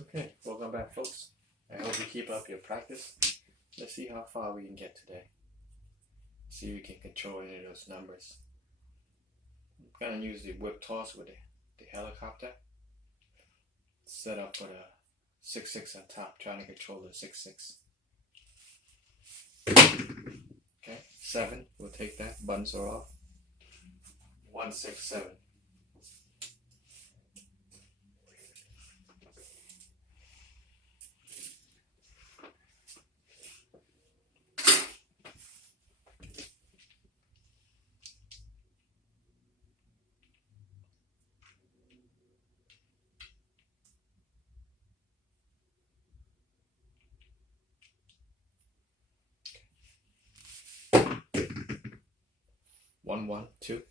Okay, welcome back, folks. I hope you keep up your practice. Let's see how far we can get today. See if we can control any of those numbers. I'm gonna use the whip toss with the helicopter. Set up with a 6-6 on top, trying to control the 6-6. Okay, 7. We'll take that. Buttons are off. 1, 6, 7. One, 1, 2.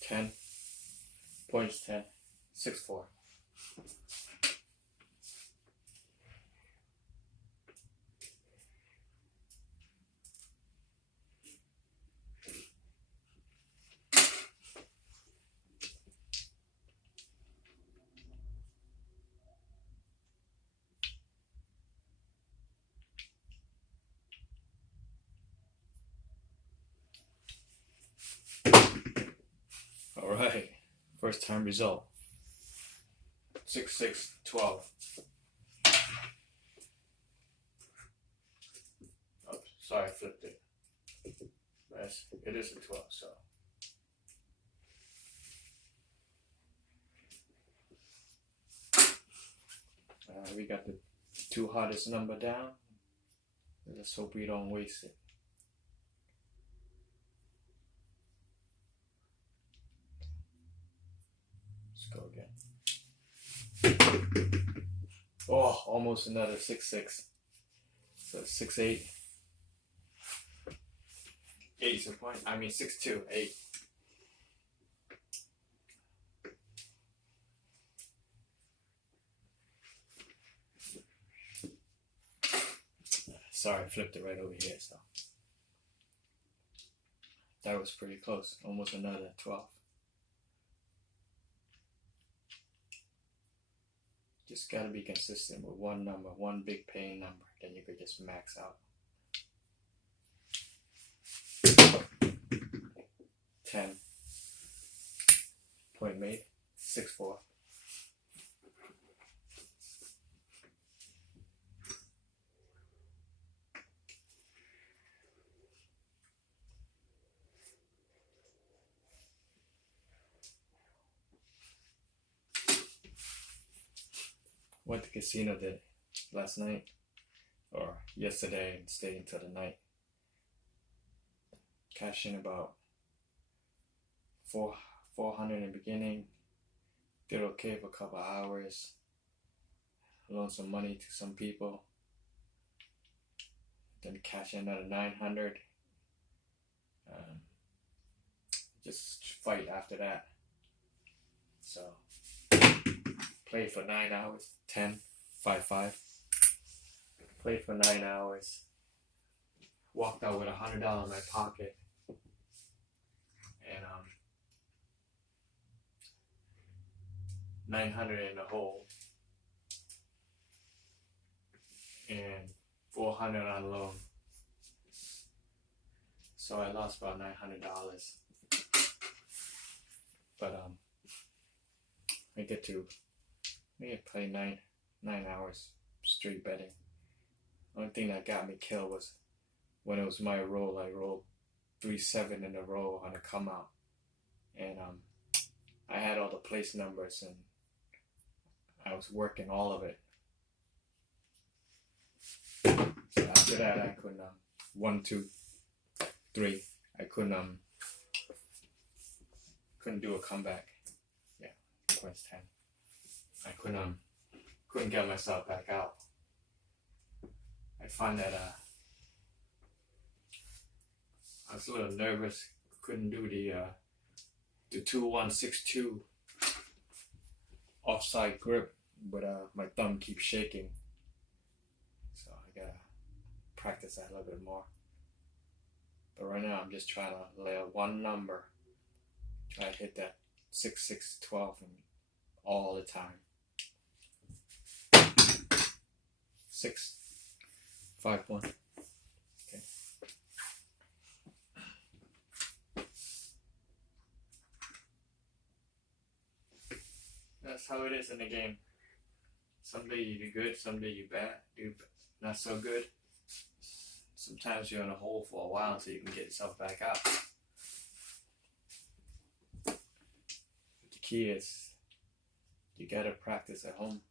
Ten. Points 10. 6, 4. Alright, first time result. 6, 6, 12. Oh, sorry, I flipped it. Yes, it is a 12, so. We got the two hardest number down. Let's hope we don't waste it. Let's go again. Oh, almost another 6, 6. So 6, 8. 8 is a point. I mean 6, 2, 8. Sorry, I flipped it right over here, so. That was pretty close. Almost another 12. Just gotta be consistent with one number, one big paying number. Then you could just max out. 10. Point made. 6, 4. Went to casino last night or yesterday and stayed until the night. Cashed in about 400 in the beginning. Did okay for a couple hours. Loaned some money to some people. Then cash in another 900. Just fight after that. So played for 9 hours. 10, 5, 5. Played for 9 hours. Walked out with $100 in my pocket. And 900 in the hole. And 400 on loan. So I lost about $900. But I get to play 9 hours straight betting. Only thing that got me killed was when it was my roll. I rolled 3, 7 in a row on a come out, and I had all the place numbers and I was working all of it. So after that, I couldn't 1, 2, 3. I couldn't do a comeback. Yeah, points 10. I couldn't get myself back out. I find that I was a little nervous. Couldn't do the 2162 offside grip, but my thumb keeps shaking, so I gotta practice that a little bit more. But right now I'm just trying to lay one number, try to hit that 6-6-12 all the time. 6-5-1. Okay. That's how it is in the game. Someday you do good, someday you do not so good. Sometimes you're in a hole for a while until you can get yourself back out. But the key is you gotta practice at home.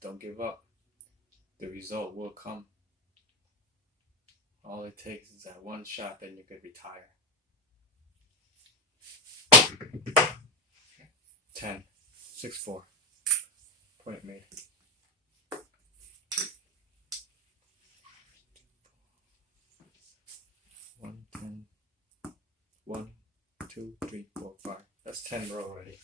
Don't give up. The result will come. All it takes is that one shot, then you could retire. 10, 6-4. Point made. 1, 10, 1, 2, 3, 4, 5. That's 10 row already.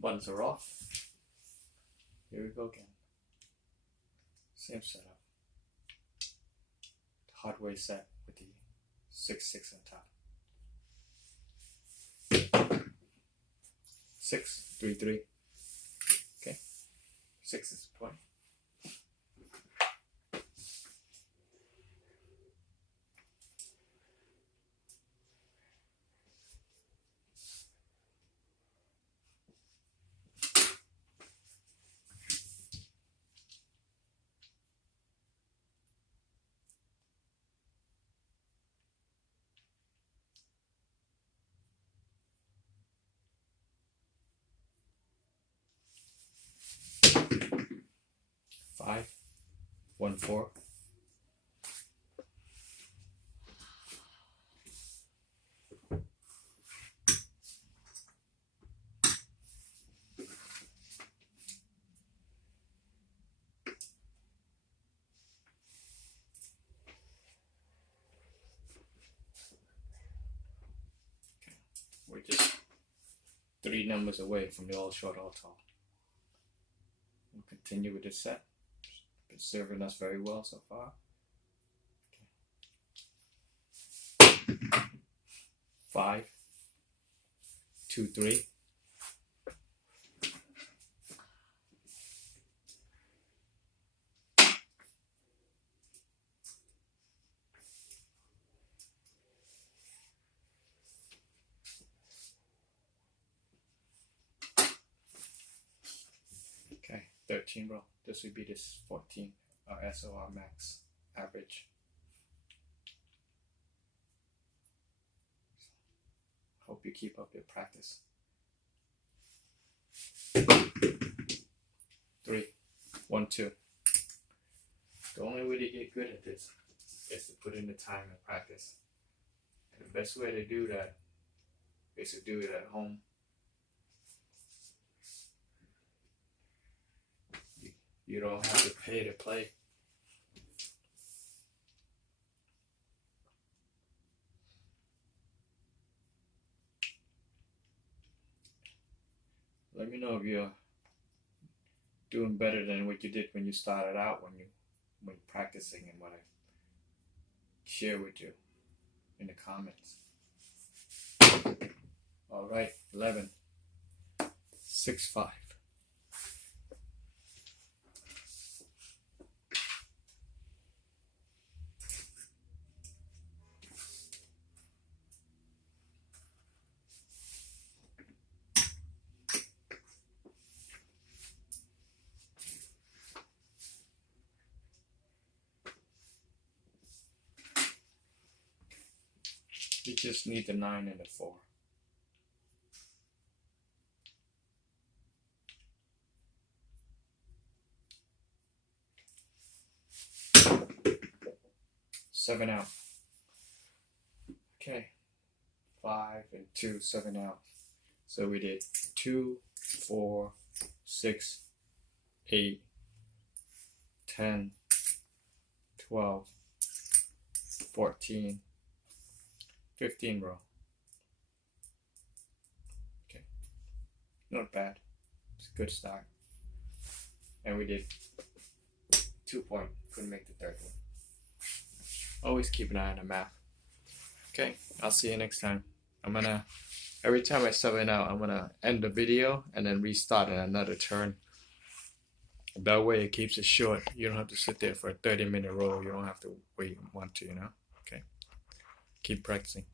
Buttons are off. Here we go again. Same setup. Hard way set with the 6-6 on top. 6-3-3. Okay. 6 is the point. Five, 1, 4. We're just 3 numbers away from the all short, all tall. We'll continue with this set. Been serving us very well so far. Okay. 5, 2, 3. Okay, 13 row. This would be this 14, our SOR max average. Hope you keep up your practice. 3, 1, 2. The only way to get good at this is to put in the time and practice. And the best way to do that is to do it at home. You don't have to pay to play. Let me know if you're doing better than what you did when you started out, when practicing, and what I share with you in the comments. All right, 11, 6, 5. You just need the 9 and the 4. 7 out. Okay. 5 and 2, 7 out. So we did 2, 4, 6, 8, 10, 12, 14, 15 row. Okay. Not bad. It's a good start. And we did 2 point. Couldn't make the third one. Always keep an eye on the map. Okay, I'll see you next time. Every time I 7 out, I'm gonna end the video and then restart in another turn. That way it keeps it short. You don't have to sit there for a 30-minute roll. You don't have to wait and want to, you know? Okay. Keep practicing.